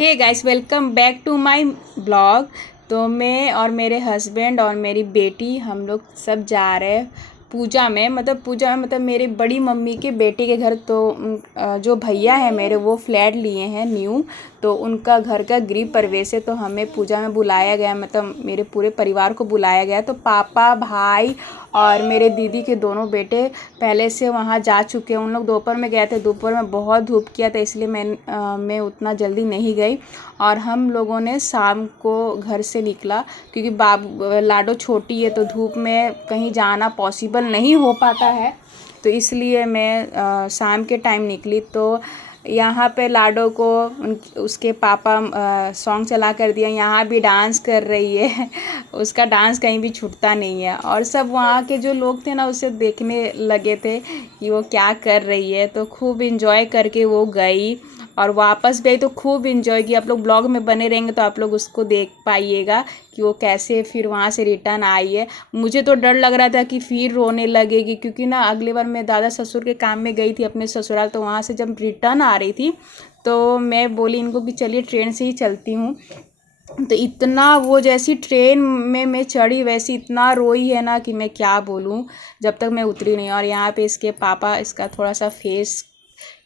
Hey guys, welcome back to my blog. तो मैं और मेरे हस्बैंड और मेरी बेटी हम लोग सब जा रहे हैं पूजा में। मतलब मेरी बड़ी मम्मी के बेटे के घर। तो जो भैया है मेरे, वो फ्लैट लिए हैं न्यू। तो उनका घर का गृह प्रवेश है, तो हमें पूजा में बुलाया गया। मतलब मेरे पूरे परिवार को बुलाया गया। तो पापा, भाई और मेरे दीदी के दोनों बेटे पहले से वहाँ जा चुके हैं। उन लोग दोपहर में गए थे। दोपहर में बहुत धूप किया था, इसलिए मैं उतना जल्दी नहीं गई। और हम लोगों ने शाम को घर से निकला, क्योंकि लाडो छोटी है तो धूप में कहीं जाना पॉसिबल नहीं हो पाता है। तो इसलिए मैं शाम के टाइम निकली। तो यहाँ पे लाडो को उसके पापा सॉन्ग चला कर दिया। यहाँ भी डांस कर रही है। उसका डांस कहीं भी छूटता नहीं है। और सब वहाँ के जो लोग थे ना, उसे देखने लगे थे कि वो क्या कर रही है। तो खूब इंजॉय करके वो गई और वापस गई। तो खूब इंजॉय किया। आप लोग ब्लॉग में बने रहेंगे तो आप लोग उसको देख पाइएगा कि वो कैसे फिर वहाँ से रिटर्न आई है। मुझे तो डर लग रहा था कि फिर रोने लगेगी, क्योंकि ना अगली बार मैं दादा ससुर के काम में गई थी अपने ससुराल। तो वहाँ से जब रिटर्न आ रही थी तो मैं बोली इनको कि चलिए ट्रेन से ही चलती हूँ। तो इतना वो जैसी ट्रेन में मैं चढ़ी वैसी इतना रोई है ना कि मैं क्या बोलूँ, जब तक मैं उतरी नहीं। और यहाँ पे इसके पापा इसका थोड़ा सा फेस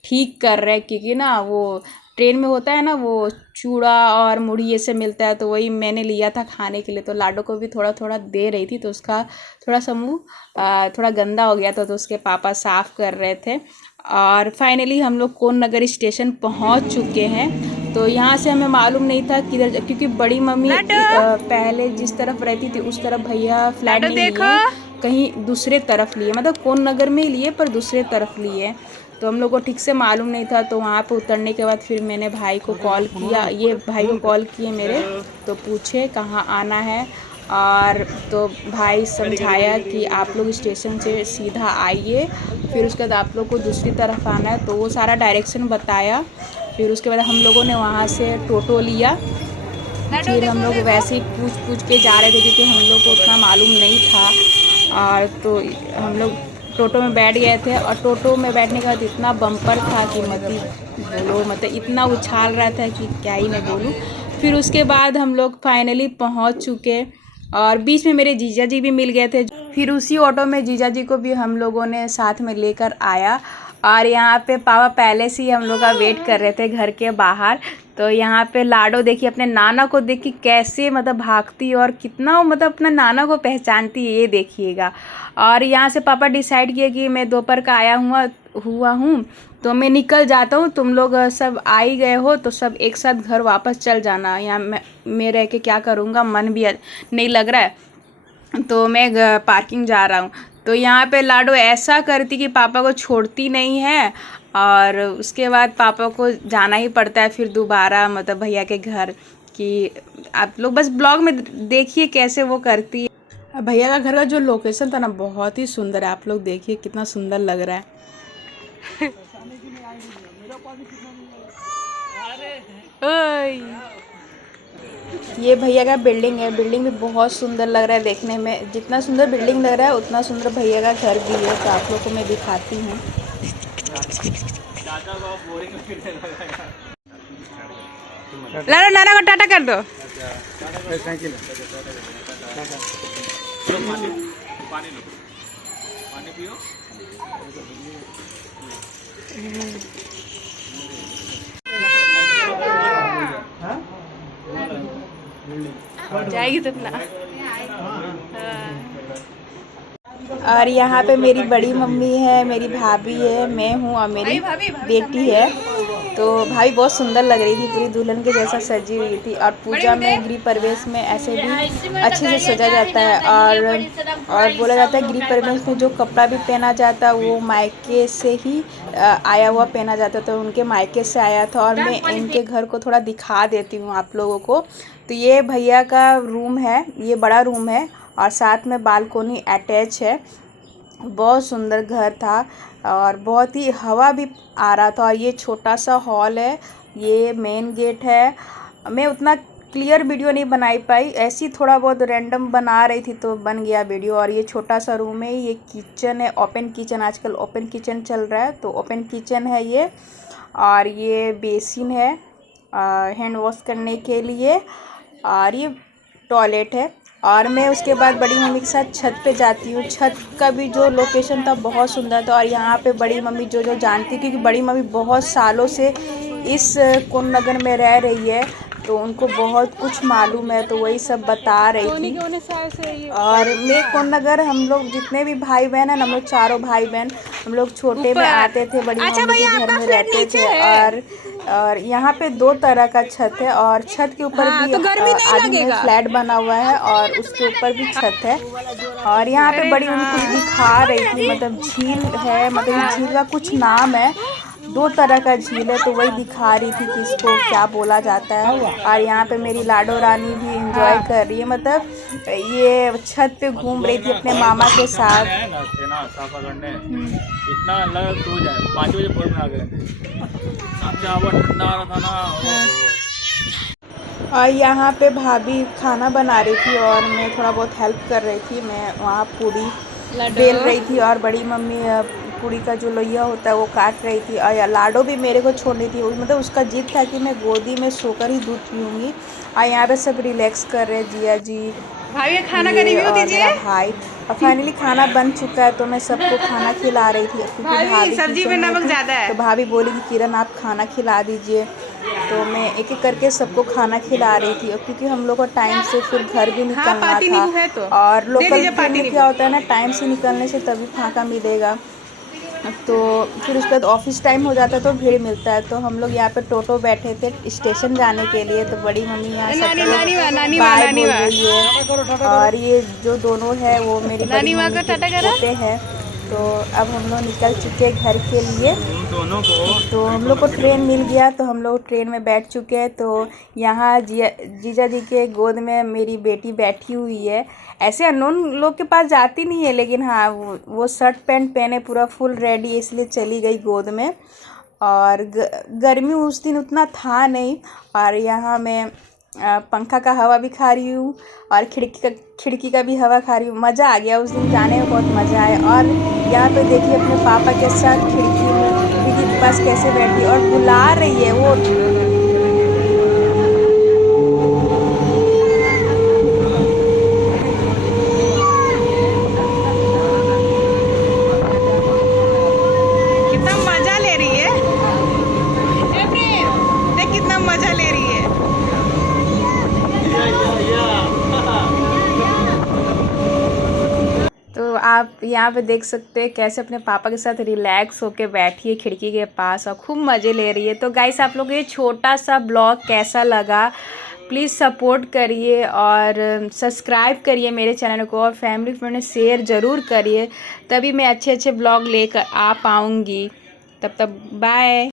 ठीक कर रहे हैं, क्योंकि ना वो ट्रेन में होता है ना, वो चूड़ा और मुढ़ी ये सब मिलता है। तो वही मैंने लिया था खाने के लिए। तो लाडो को भी थोड़ा थोड़ा दे रही थी। तो उसका थोड़ा सा मुँह थोड़ा गंदा हो गया था, तो उसके पापा साफ़ कर रहे थे। और फाइनली हम लोग कोन नगर स्टेशन पहुंच चुके हैं। तो यहाँ से हमें मालूम नहीं था किधर, क्योंकि बड़ी मम्मी पहले जिस तरफ रहती थी उस तरफ भैया फ्लैट नहीं लिए हैं, कहीं दूसरे तरफ लिए। मतलब कोन नगर में ही लिए पर दूसरे तरफ लिए। तो हम लोग को ठीक से मालूम नहीं था। तो वहाँ पे उतरने के बाद फिर मैंने भाई को कॉल किया, ये भाई को कॉल किए मेरे। तो पूछे कहाँ आना है। और तो भाई समझाया कि आप लोग स्टेशन से सीधा आइए, फिर उसके बाद आप लोग को दूसरी तरफ आना है। तो वो सारा डायरेक्शन बताया। फिर उसके बाद हम लोगों ने वहाँ से टोटो लिया। फिर हम लोग वैसे ही पूछ के जा रहे थे, क्योंकि हम लोग को उतना मालूम नहीं था। और तो हम लोग टोटो में बैठ गए थे। और टोटो में बैठने के बाद इतना बम्पर था कि मत ही बोलो। मतलब इतना उछाल रहा था कि क्या ही मैं बोलूँ। फिर उसके बाद हम लोग फाइनली पहुंच चुके। और बीच में मेरे जीजा जी भी मिल गए थे। फिर उसी ऑटो में जीजा जी को भी हम लोगों ने साथ में लेकर आया। और यहाँ पे पापा पहले से ही हम लोग का वेट कर रहे थे घर के बाहर। तो यहाँ पे लाडो देखिए अपने नाना को देख के कैसे मतलब भागती, और कितना वो मतलब अपना नाना को पहचानती है, ये देखिएगा। और यहाँ से पापा डिसाइड किए कि मैं दोपहर का आया हुआ हूँ तो मैं निकल जाता हूँ। तुम लोग सब आ ही गए हो तो सब एक साथ घर वापस चल जाना। यहाँ मैं रह के क्या करूँगा, मन भी नहीं लग रहा है। तो मैं पार्किंग जा रहा हूँ। तो यहाँ पे लाडो ऐसा करती कि पापा को छोड़ती नहीं है। और उसके बाद पापा को जाना ही पड़ता है फिर दोबारा, मतलब भैया के घर। कि आप लोग बस ब्लॉग में देखिए कैसे वो करती है। भैया का घर का जो लोकेशन था ना, बहुत ही सुंदर है। आप लोग देखिए कितना सुंदर लग रहा है। ओए, ये भैया का बिल्डिंग है। बिल्डिंग भी बहुत सुंदर लग रहा है देखने में। जितना सुंदर बिल्डिंग लग रहा है उतना सुंदर भैया का घर भी है। तो आप लोग को मैं दिखाती हूँ। लाडो नाना को टाटा कर दो। जाएगी तो अपना। और यहाँ पे मेरी बड़ी मम्मी है, मेरी भाभी है, मैं हूँ और मेरी बेटी है। तो भाभी बहुत सुंदर लग रही थी, पूरी दुल्हन के जैसा सजी हुई थी। और पूजा में गृह प्रवेश में ऐसे भी अच्छे से सजा जाता है। और बोला जाता है गृह प्रवेश में जो कपड़ा भी पहना जाता है वो मायके से ही आया हुआ पहना जाता। तो उनके मायके से आया था। और मैं इनके घर को थोड़ा दिखा देती हूँ आप लोगों को। तो ये भैया का रूम है, ये बड़ा रूम है और साथ में बालकोनी अटैच है। बहुत सुंदर घर था और बहुत ही हवा भी आ रहा था। और ये छोटा सा हॉल है, ये मेन गेट है। मैं उतना क्लियर वीडियो नहीं बनाई पाई, ऐसी थोड़ा बहुत रैंडम बना रही थी तो बन गया वीडियो। और ये छोटा सा रूम है, ये किचन है, ओपन किचन। आजकल ओपन किचन चल रहा है तो ओपन किचन है ये। और ये बेसिन है हैंड वॉश करने के लिए, और ये टॉयलेट है। और मैं उसके बाद बड़ी मम्मी के साथ छत पे जाती हूँ। छत का भी जो लोकेशन था बहुत सुंदर था। और यहाँ पे बड़ी मम्मी जो जानती, क्योंकि बड़ी मम्मी बहुत सालों से इस कोन नगर में रह रही है, तो उनको बहुत कुछ मालूम है, तो वही सब बता रही थी। और मैं कोन नगर, हम लोग जितने भी भाई बहन हैं, हम लोग चारों भाई बहन, हम लोग छोटे में आते थे, बड़ी मम्मी के घर में रहते थे। और यहाँ पे 2 तरह का छत है, और छत के ऊपर भी आगे में फ्लैट बना हुआ है, और उसके ऊपर भी छत है। और यहाँ पे बड़ी मम्मी कुछ दिखा रही थी, मतलब झील है, मतलब झील का कुछ नाम है, 2 तरह का झील है, तो वही दिखा रही थी कि इसको क्या बोला जाता है। और यहाँ पे मेरी लाडो रानी भी एंजॉय कर रही है, मतलब ये छत पे घूम रही थी अपने मामा के साथ। इतना लगा तो जाए 5 बजे फोन में आ गए, ठंडा आ रहा था ना। और यहाँ पे भाभी खाना बना रही थी और मैं थोड़ा बहुत हेल्प कर रही थी। मैं वहाँ पूड़ी बेल रही थी, और बड़ी मम्मी पूड़ी का जो लोइया होता है वो काट रही थी। और लाडो भी मेरे को छोड़ रही थी, मतलब उसका जिद था कि मैं गोदी में सोकर ही दूध पीऊँगी। और यहाँ पे सब रिलैक्स कर रहे, जिया जी, भाई खाना का ये रिव्यू और दीजिए। मेरा भाई। और फाइनली खाना बन चुका है, तो मैं सबको खाना खिला रही थी, क्योंकि भाभी सब्जी में किचन में नमक थी। ज़्यादा है। तो भाभी बोली कि किरण आप खाना खिला दीजिए, तो मैं एक एक करके सबको खाना खिला रही थी, क्योंकि हम लोग को टाइम से फिर घर भी निकलना पाती था। नींबू है तो और दे लोकल दीजिए ट्रेन पाती में नींबू। क्या होता है ना, टाइम से निकलने से तभी फाका मिलेगा। तो फिर उसके बाद ऑफिस टाइम हो जाता है तो भीड़ मिलता है। तो हम लोग यहाँ पे टोटो बैठे थे स्टेशन जाने के लिए। तो बड़ी मम्मी यहाँ सबको बाय बोल रही है। और ये जो दोनों है वो मेरी बड़ी मम्मी के पोते हैं। तो अब हम लोग निकल चुके हैं घर के लिए। तो हम लोग को ट्रेन मिल गया, तो हम लोग ट्रेन में बैठ चुके हैं। तो यहाँ जीजा जी के गोद में मेरी बेटी बैठी हुई है। ऐसे अननोन लोग के पास जाती नहीं है, लेकिन हाँ वो शर्ट पैंट पहने पूरा फुल रेडी, इसलिए चली गई गोद में। और गर्मी उस दिन उतना था नहीं। और यहाँ मैं पंखा का हवा भी खा रही हूँ, और खिड़की का भी हवा खा रही हूँ। मज़ा आ गया उस दिन, जाने में बहुत मज़ा आया। और यहाँ पे देखिए अपने पापा के साथ खिड़की में खिड़की के पास कैसे बैठी, और बुला रही है वो। कितना मजा ले रही है, देख कितना मजा ले रही है। तो आप यहाँ पे देख सकते हैं कैसे अपने पापा के साथ रिलैक्स होके बैठी है खिड़की के पास, और खूब मज़े ले रही है। तो गाइस, आप लोग ये छोटा सा ब्लॉग कैसा लगा, प्लीज़ सपोर्ट करिए और सब्सक्राइब करिए मेरे चैनल को, और फैमिली फ्रेंड में शेयर ज़रूर करिए, तभी मैं अच्छे अच्छे ब्लॉग लेकर आ पाऊँगी। तब तक बाय।